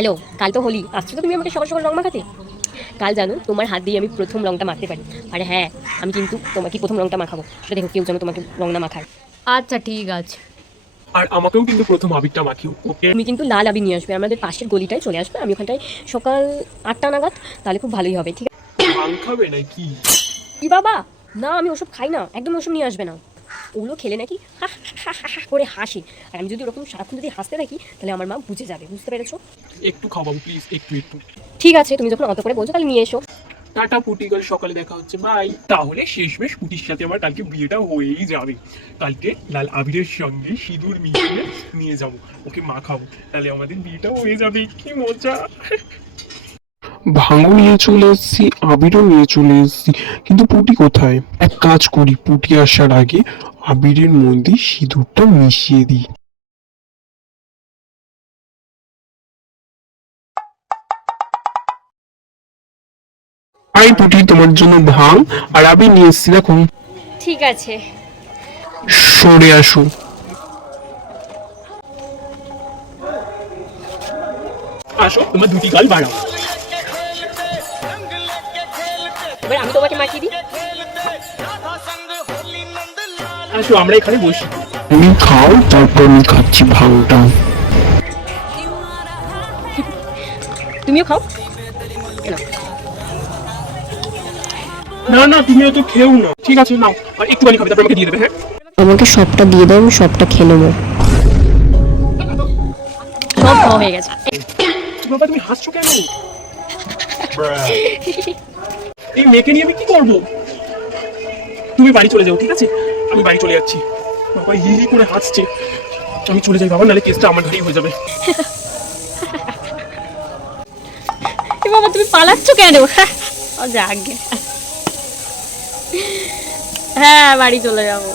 Hello, কাল তো হোলি, আসছো তো তুমি আমাকে সকাল সকাল রং মাখাতে। কাল জানো তোমার হাত দিয়ে আমি প্রথম রংটা মাখতে পারি। আরে হ্যাঁ, আমি কিন্তু তোমাকে প্রথম রংটা মাখাবো, সেটা দেখো কেউ যেন তোমাকে রং না মাখায়। আচ্ছা ঠিক আছে। আর আমাকেও কিন্তু প্রথম আবিরটা মাখিও, ওকে? তুমি কিন্তু লাল আবি নিয়ে আসবে, আমাদের পাশের গলিটায় চলে আসবে, আমি ওখানটায় সকাল 8টা নাগাদ, তাহলে খুব ভালোই হবে। ঠিক আছে? ভাং খাবে নাকি? কি বাবা, না আমি ওসব খাই না, একদম ওসব নিয়ে আসবে না। ওগুলো খেলে নাকি হা হা হা হা করে হাসি, আর আমি যদি ওরকম সারাক্ষণ যদি হাসতে থাকি তাহলে আমার মা বুঝে যাবে, বুঝতে পেরেছো? একটু খাও বাবু প্লিজ, একটু একটু। ঠিক আছে, তুমি যখন অত করে বলছো তাহলে নিয়ে এসো। টাটা পুটি, কাল সকালে দেখা হচ্ছে, বাই। তাহলে শেষমেশ পুটির সাথে আমার কালকে বিয়েটা হয়েই যাবে। কালকে লাল আবিরের সঙ্গে সিঁদুর মিশিয়ে নিয়ে যাব, ওকে মাখাবো, তাহলে আমাদের বিয়েটা হয়ে যাবে। কি মজা! ভাঙও নিয়ে চলে এসেছি, আবিরও নিয়ে চলে এসেছি, কিন্তু পুটি কোথায়? এক কাজ করি, পুটি আসার আগে আবিরের মধ্যে সিঁদুরটা মিশিয়ে দিই। আই পুটি, তোমার জন্য ভাঙ আর আবির নিয়ে এসেছি, দেখো। ঠিক আছে। সরে আসো। আসো, তোমার দুটি গাল বাড়াও। এবার আমি তোমাকে মাখিয়ে দিই। আসো, আমরা এখানে বসি। তুমি খাও, তারপর আমি খাচ্ছি ভাঙটা। তুমিও খাও। না না, তুমি তো খেও না। ঠিক আছে, নাও, আর একটুখানি খাবে, তারপর আমাকে দিয়ে দেবে। হ্যাঁ, আমাকে সবটা দিয়ে দাও, আমি সবটা খেয়ে নেবো। সব খাওয়া হয়ে গেছে। বাবা তুমি হাসছো কেন? এই মেয়েকে নিয়ে আমি কি করবো? তুমি বাড়ি চলে যাও, ঠিক আছে? আমি বাড়ি চলে যাচ্ছি। বাবা হি হি করে হাসছে। আমি চলে যাই বাবা, নাহলে কেসটা আমার ঘরেই হয়ে যাবে। বাবা তুমি পালাচ্ছ কেন? যাক, হ্যাঁ বাড়ি চলে যাবো।